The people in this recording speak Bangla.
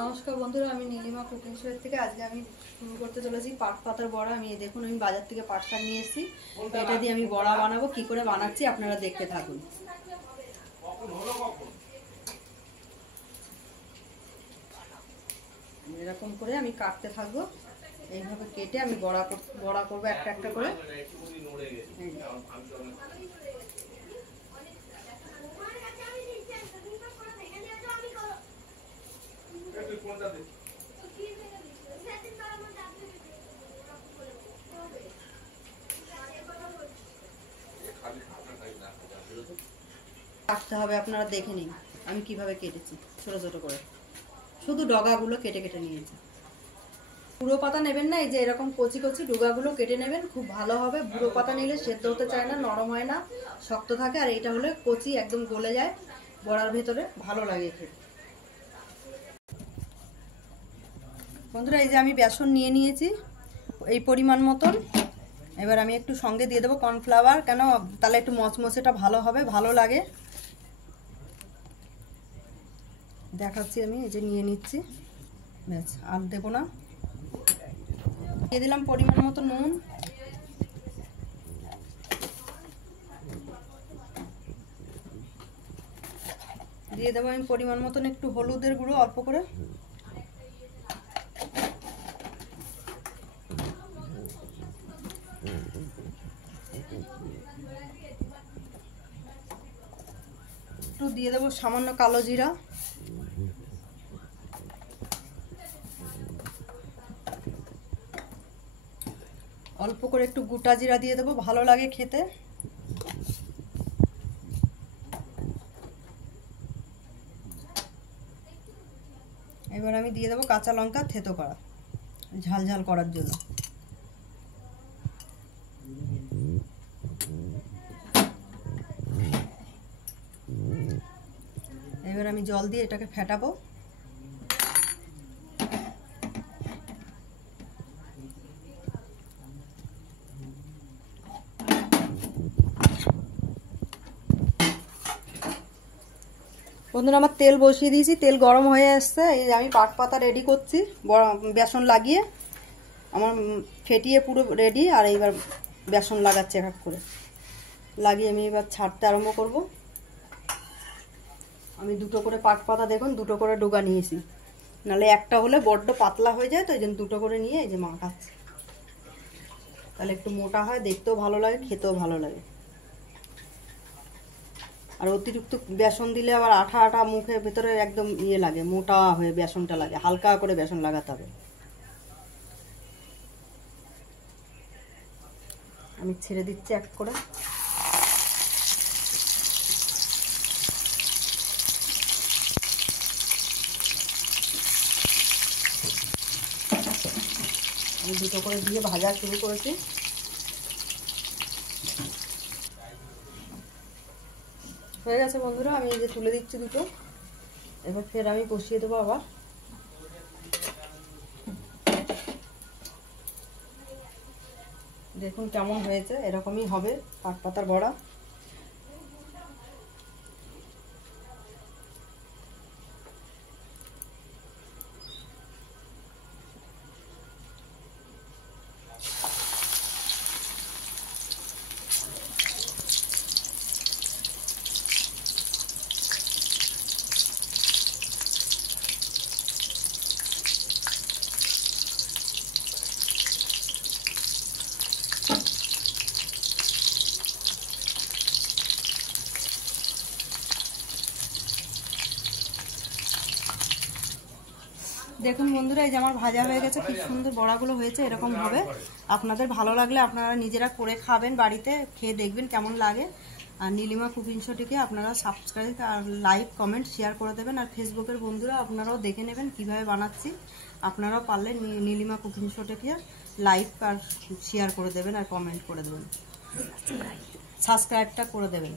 নমস্কার বন্ধুরা, আমি নীলিমা কুকিং শো থেকে আজকে আমি শুরু করতে চলেছি পাট পাতার বড়া। আমি দেখুন আমি বাজার থেকে পাট শাক নিয়ে এসেছি, এটা দিয়ে আমি বড়া বানাবো। কি করে বানাচ্ছি আপনারা দেখতে থাকুন। এরকম করে আমি কাটতে থাকবো, এইভাবে কেটে আমি বড়া করবো একটা একটা করে। কাটতে হবে, আপনারা দেখে নিন আমি কিভাবে কেটেছি। ছোট ছোট করে শুধু ডগাগুলো কেটে কেটে নিয়েছি। পুরো পাতা নেবেন না, এই যে এরকম কচি কচি ডগাগুলো কেটে নেবেন, খুব ভালো হবে। বুড়ো পাতা নিলে সেদ্ধ হতে চায় না, নরম হয় না, শক্ত থাকে। আর এইটা হলে কচি একদম গলে যায়, বড়ার ভেতরে ভালো লাগে খেতে। বন্ধুরা, এই যে আমি বেসন নিয়ে নিয়েছি এই পরিমাণ মতন। এবার আমি একটু সঙ্গে দিয়ে দেবো কর্নফ্লাওয়ার, কেন তাহলে একটু মচমচেটা ভালো হবে, ভালো লাগে। দেখাচ্ছি আমি, এই যে নিয়ে নিচ্ছি, ব্যাস আর দেবো না। দিয়ে দিলাম পরিমাণ মতো নুন, দিয়ে দেবো আমি পরিমাণ মতন একটু হলুদের গুঁড়ো অল্প করে, একটু দিয়ে দেবো সামান্য কালো জিরা, অল্প করে একটু গোটা জিরা দিয়ে দেবো, ভালো লাগে খেতে। এবার আমি দিয়ে দেবো কাঁচা লঙ্কা থেতো করা, ঝাল ঝাল করার জন্য। এবার আমি জল দিয়ে এটাকে ফেটাবো। বন্ধুরা, আমার তেল বসিয়ে দিয়েছি, তেল গরম হয়ে আসছে। এই আমি পাট পাতা রেডি করছি, বেসন লাগিয়ে আমার ফেটিয়ে পুরো রেডি। আর এইবার বেসন লাগাচ্ছি এক এক করে, লাগিয়ে আমি এবার ছাড়তে আরম্ভ করব। আমি দুটো করে পাট পাতা দেখুন দুটো করে ডোগা নিয়েছি, নাহলে একটা হলে বড্ড পাতলা হয়ে যায়, তো এই জন্য দুটো করে নিয়ে এই যে মাখাচ্ছি। তাহলে একটু মোটা হয়, দেখতেও ভালো লাগে, খেতেও ভালো লাগে। আর অতিরিক্ত বেসন দিলে আবার আঠা আঠা মুখের ভেতরে একদম ইয়ে লাগে, মোটা হয়ে বেসনটা লাগে। হালকা করে বেসন লাগাতে হবে। আমি ছেড়ে দিচ্ছি এক করে। আমি দুটো করে দিয়ে ভাজা শুরু করেছি। হয়ে গেছে বন্ধুরা, আমি এই যে তুলে দিচ্ছি দুটো। এবার ফের আমি বসিয়ে দেবো আবার। দেখুন কেমন হয়েছে, এরকমই হবে পাট পাতার বড়া। দেখুন বন্ধুরা, এই যে আমার ভাজা হয়ে গেছে, খুব সুন্দর বড়াগুলো হয়েছে। এরকম হবে। আপনাদের ভালো লাগলে আপনারা নিজেরা করে খাবেন, বাড়িতে খেয়ে দেখবেন কেমন লাগে। আর নীলিমা কুকিং শোটিকে আপনারা সাবস্ক্রাইব আর লাইক কমেন্ট শেয়ার করে দেবেন। আর ফেসবুকের বন্ধুরা আপনারাও দেখে নেবেন কিভাবে বানাচ্ছি। আপনারাও পারলে নীলিমা কুকিং শোটিকে লাইক আর শেয়ার করে দেবেন আর কমেন্ট করে দেবেন, সাবস্ক্রাইবটা করে দেবেন।